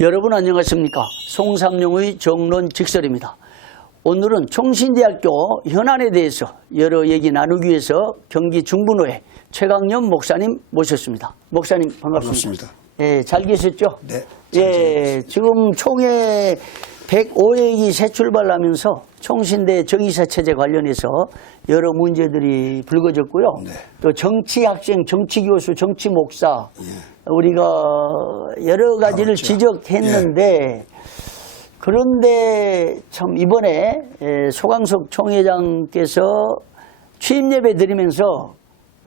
여러분 안녕하십니까? 송삼룡의 정론직설입니다. 오늘은 총신대학교 현안에 대해서 여러 얘기 나누기 위해서 경기 중부노회 최강련 목사님 모셨습니다. 목사님 반갑습니다. 예, 잘 계셨죠? 네. 예, 지금 총회 105회기 새 출발하면서 총신대 정의사 체제 관련해서 여러 문제들이 불거졌고요. 네. 또 정치학생, 정치교수, 정치목사 우리가 여러 가지를 그렇죠. 지적했는데 그런데 참 이번에 소강석 총회장께서 취임 예배 드리면서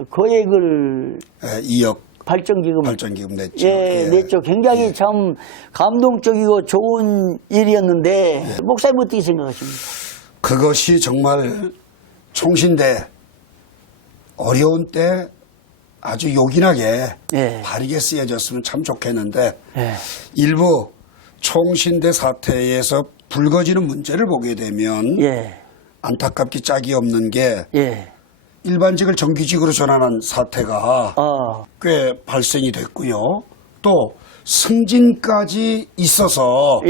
거액을 2억 발전기금 냈죠. 냈죠. 굉장히 참 감동적이고 좋은 일이었는데 목사님 어떻게 생각하십니까? 그것이 정말 총신대 어려운 때 아주 요긴하게 바르게 쓰여졌으면 참 좋겠는데 일부 총신대 사태에서 불거지는 문제를 보게 되면 안타깝기 짝이 없는 게 일반직을 정규직으로 전환한 사태가 꽤 발생이 됐고요. 또 승진까지 있어서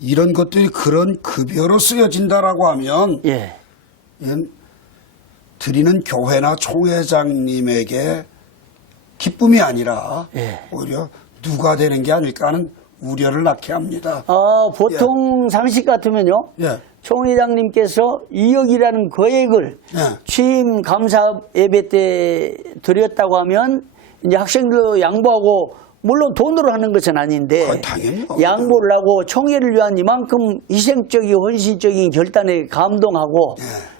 이런 것들이 그런 급여로 쓰여진다라고 하면 이건 드리는 교회나 총회장님에게 기쁨이 아니라 오히려 누가 되는 게 아닐까 하는 우려를 낳게 합니다. 보통 상식 같으면요. 총회장님께서 2억이라는 거액을 취임 감사 예배 때 드렸다고 하면 이제 학생들 양보하고 물론 돈으로 하는 것은 아닌데 양보를 하고 총회를 위한 이만큼 희생적이고 헌신적인 결단에 감동하고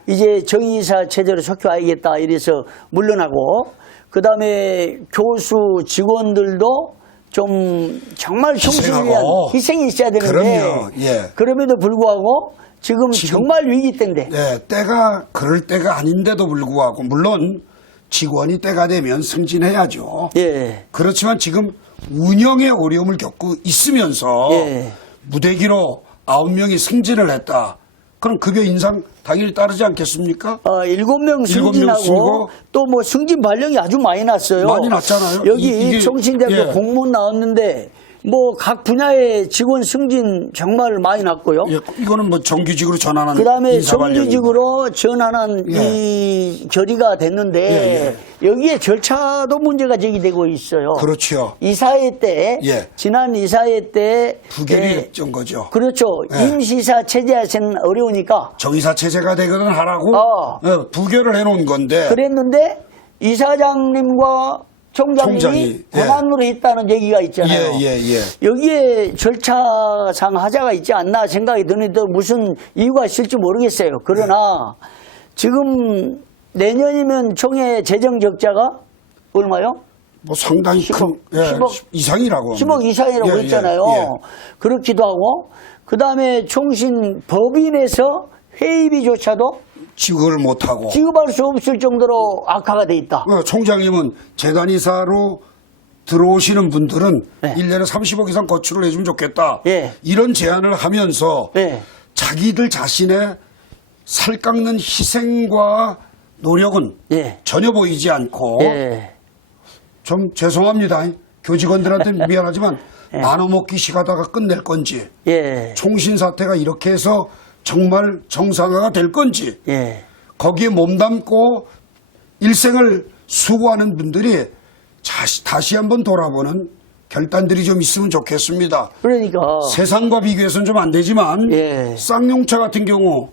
이제 정의사 체제로 속혀와야겠다 이래서 물러나고 그다음에 교수 직원들도 좀 정말 총신을 위한 희생이 있어야 되는데 그럼에도 불구하고 지금 정말 위기 때인데 때가 그럴 때가 아닌데도 불구하고 물론 직원이 때가 되면 승진해야죠. 그렇지만 지금 운영에 어려움을 겪고 있으면서 무대기로 9명이 승진을 했다. 그럼 급여 인상 당연히 따르지 않겠습니까? 7명 승진하고 또 뭐 승진 발령이 아주 많이 났어요. 많이 났잖아요. 여기 총신대학교 공문 나왔는데 뭐 각 분야의 직원 승진 정말 많이 났고요. 이거는 뭐 정규직으로 전환한 그다음에 정규직으로 전환한 이 결의가 됐는데 여기에 절차도 문제가 제기되고 있어요. 그렇죠. 이사회 때 지난 이사회 때 부결이 된 거죠. 그렇죠. 임시사 체제에서는 어려우니까 정의사 체제가 되거든 하라고 부결을 해놓은 건데 그랬는데 이사장님과 총장이 권한으로 했다는 얘기가 있잖아요. 여기에 절차상 하자가 있지 않나 생각이 드는데 무슨 이유가 있을지 모르겠어요. 그러나 지금 내년이면 총회 재정 적자가 얼마요? 뭐 상당히 10억 이상이라고 10억 이상이라고 했잖아요. 그렇기도 하고 그다음에 총신 법인에서 회의비조차도 지급을 못하고 지급할 수 없을 정도로 악화가 돼 있다. 총장님은 재단이사로 들어오시는 분들은 1년에 30억 이상 거출을 해주면 좋겠다. 이런 제안을 하면서 자기들 자신의 살 깎는 희생과 노력은 전혀 보이지 않고 좀 죄송합니다. 교직원들한테 미안하지만 나눠먹기 시가다가 끝낼 건지 총신 사태가 이렇게 해서 정말 정상화가 될 건지 거기에 몸담고 일생을 수고하는 분들이 다시 한번 돌아보는 결단들이 좀 있으면 좋겠습니다. 그러니까 세상과 비교해서는 좀 안 되지만 쌍용차 같은 경우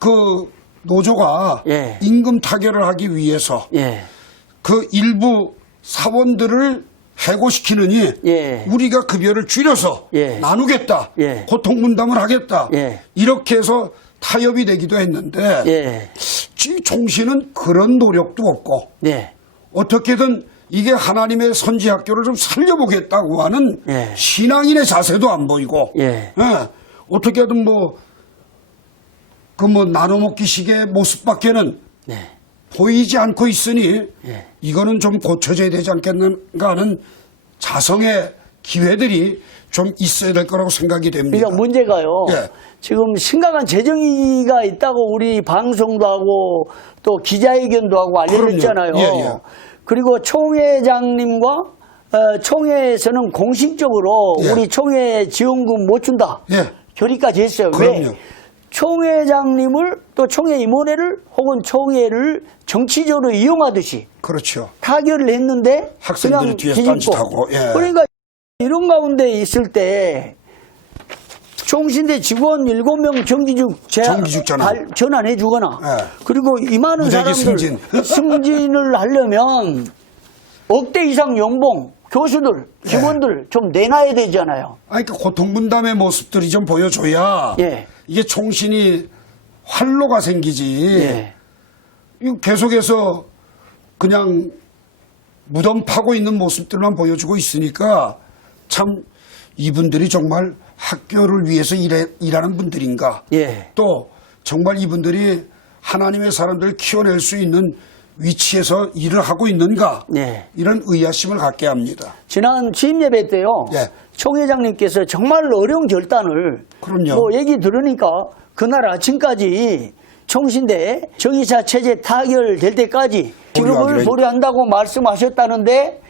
그 노조가 임금 타결을 하기 위해서 그 일부 사원들을 해고시키느니 우리가 급여를 줄여서 나누겠다. 고통 분담을 하겠다. 이렇게 해서 타협이 되기도 했는데 총신은 그런 노력도 없고 어떻게든 이게 하나님의 선지학교를 좀 살려보겠다고 하는 신앙인의 자세도 안 보이고 어떻게든 나눠먹기식의 모습밖에는 보이지 않고 있으니 이거는 좀 고쳐져야 되지 않겠는가 하는 자성의 기회들이 좀 있어야 될 거라고 생각이 됩니다. 그러니까 문제가요. 지금 심각한 재정위기가 있다고 우리 방송도 하고 또 기자회견도 하고 알려졌잖아요. 그리고 총회장님과 총회에서는 공식적으로 예. 우리 총회 지원금 못 준다. 예. 결의까지 했어요. 그럼요. 왜? 총회장님을 또 총회 임원회를 혹은 총회를 정치적으로 이용하듯이 그렇죠. 타결을 했는데 학생들이 그냥 뒤에서 뒤집고. 딴짓하고, 예. 그러니까 이런 가운데 있을 때 총신대 직원 7명 정기직 전환해 주거나 예. 그리고 이 많은 무대기 사람들 승진. 승진을 하려면 억대 이상 연봉 교수들 직원들 좀 내놔야 되잖아요. 아니, 그 고통분담의 모습들이 좀 보여줘야 예. 이게 총신이 활로가 생기지. 예. 이거 계속해서 그냥 무덤 파고 있는 모습들만 보여주고 있으니까 참 이분들이 정말 학교를 위해서 일하는 분들인가. 예. 또 정말 이분들이 하나님의 사람들을 키워낼 수 있는 위치에서 일을 하고 있는가. 예. 이런 의아심을 갖게 합니다. 지난 취임 예배 때요. 예. 총회장님께서 정말 어려운 결단을 그럼요. 뭐 얘기 들으니까 그날 아침까지 총신대 정의사 체제 타결될 때까지 직업을 보류한다고 말씀하셨다는데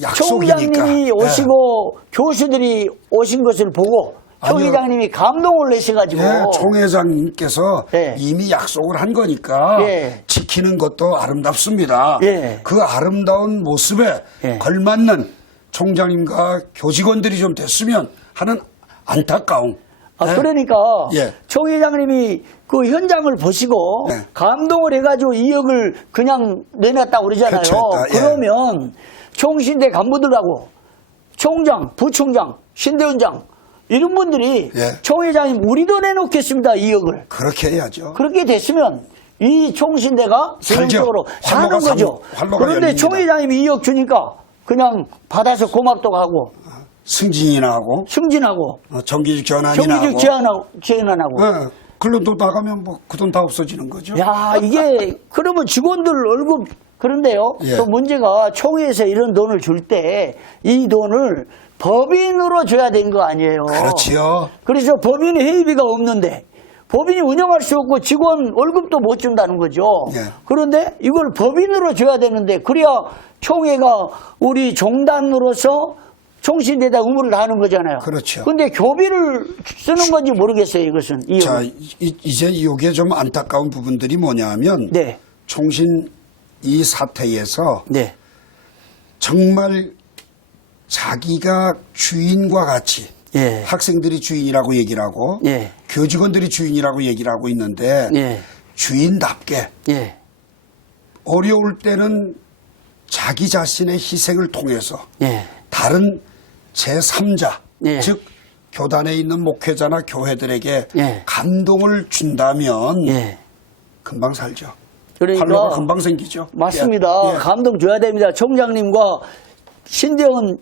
약속이니까. 총장님이 오시고 교수들이 오신 것을 보고 총회장님이 감동을 내셔가지고 예, 총회장님께서 예. 이미 약속을 한 거니까 예. 지키는 것도 아름답습니다. 예. 그 아름다운 모습에 예. 걸맞는 총장님과 교직원들이 좀 됐으면 하는 안타까움. 예. 그러니까 예. 총회장님이 그 현장을 보시고 네. 감동을 해가지고 2억을 그냥 내놨다고 그러잖아요. 그렇죠. 예. 그러면 총신대 간부들하고 총장, 부총장, 신대원장 이런 분들이 예. 총회장님 우리도 내놓겠습니다. 2억을. 그렇게 해야죠. 그렇게 됐으면 이 총신대가 전형적으로 사는 활로가 거죠. 활로가 그런데 열립니다. 총회장님이 2억 주니까 그냥 받아서 고맙다고 하고 승진이나 하고 승진하고 정기직 전환이나 정기직 하고 제안하고 예. 근로도 나가면 뭐 그 돈 다 없어지는 거죠. 야, 이게 그러면 직원들 월급 그런데요. 예. 또 문제가 총회에서 이런 돈을 줄 때 이 돈을 법인으로 줘야 되는 거 아니에요. 그렇지요. 그래서 법인 회의비가 없는데 법인이 운영할 수 없고 직원 월급도 못 준다는 거죠. 예. 그런데 이걸 법인으로 줘야 되는데 그래야 총회가 우리 종단으로서 총신대에다 의무를 다하는 거잖아요. 그렇죠. 근데 교비를 쓰는 건지 모르겠어요, 이것은. 이 자, 의원은. 이제 이게 좀 안타까운 부분들이 뭐냐면 네. 총신 이 사태에서 네. 정말 자기가 주인과 같이 예. 학생들이 주인이라고 얘기를 하고 예. 교직원들이 주인이라고 얘기를 하고 있는데 예. 주인답게 예. 어려울 때는 자기 자신의 희생을 통해서 예. 다른 제3자 예. 즉 교단에 있는 목회자나 교회들에게 예. 감동을 준다면 예. 금방 살죠. 그러니까 활로가 금방 생기죠. 맞습니다. 예. 예. 감동 줘야 됩니다. 총장님과 신대원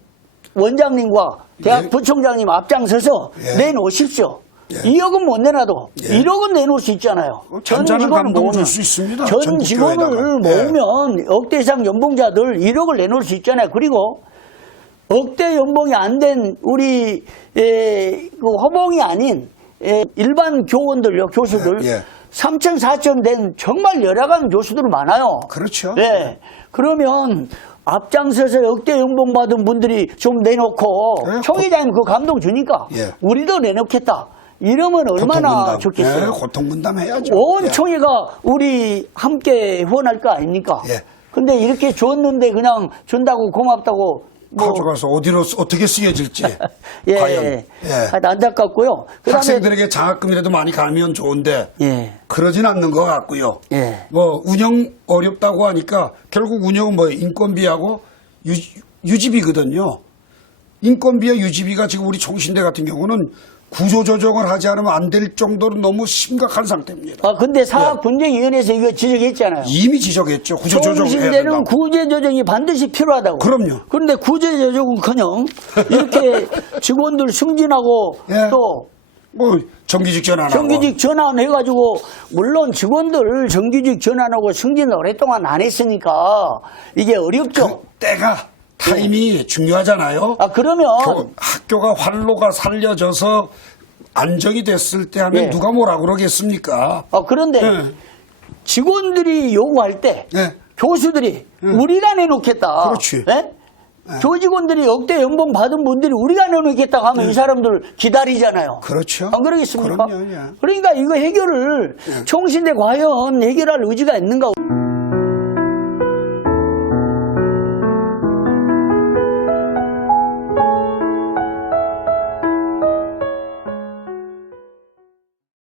원장님과 대학 예. 부총장님 앞장서서 예. 내놓으십시오. 예. 2억은 못 내놔도 예. 1억은 내놓을 수 있잖아요. 전 잔잔한 직원을 감동 모으면 줄 수 있습니다. 전 전국 직원을 교회에다가. 예. 모으면 억대 이상 연봉자들 1억을 내놓을 수 있잖아요. 그리고 억대 연봉이 안 된 우리 그 허봉이 아닌 일반 교원들요, 교수들 예. 3천, 4천 된 정말 열악한 교수들 많아요. 그렇죠. 네. 그러면 앞장서서 역대 연봉 받은 분들이 좀 내놓고 네, 총회장님 그 감동 주니까 예. 우리도 내놓겠다. 이러면 얼마나 좋겠어요. 예, 고통분담 해야죠. 온 예. 총회가 우리 함께 후원할 거 아닙니까? 예. 근데 이렇게 줬는데 그냥 준다고 고맙다고 가져가서 어디로 어떻게 쓰여질지 예, 과연 하여튼 안타깝고요. 그다음에 학생들에게 장학금이라도 많이 가면 좋은데 예. 그러진 않는 것 같고요. 예. 뭐 운영 어렵다고 하니까 결국 운영은 뭐 인건비하고 유지비거든요. 인건비와 유지비가 지금 우리 총신대 같은 경우는 구조조정을 하지 않으면 안 될 정도로 너무 심각한 상태입니다. 근데 사학분쟁위원회에서 이거 지적했잖아요. 이미 지적했죠. 구조조정을 해야 총신대는 된다고. 구제조정이 반드시 필요하다고. 그럼요. 그런데 구제조정은커녕 이렇게 직원들 승진하고 예. 또 뭐 정규직 전환하고 정규직 전환해가지고 물론 직원들 정규직 전환하고 승진 오랫동안 안 했으니까 이게 어렵죠. 때가 타임이 중요하잖아요. 그러면 학교가 활로가 살려져서 안정이 됐을 때 하면 예. 누가 뭐라 그러겠습니까? 그런데 예. 직원들이 요구할 때 예. 교수들이 우리가 내놓겠다. 그렇지. 예? 조직원들이 역대 연봉 받은 분들이 우리가 내놓겠다고 하면 이 사람들 기다리잖아요. 그렇죠. 안 그러겠습니까? 그럼요, 예. 그러니까 이거 해결을 총신대 과연 해결할 의지가 있는가?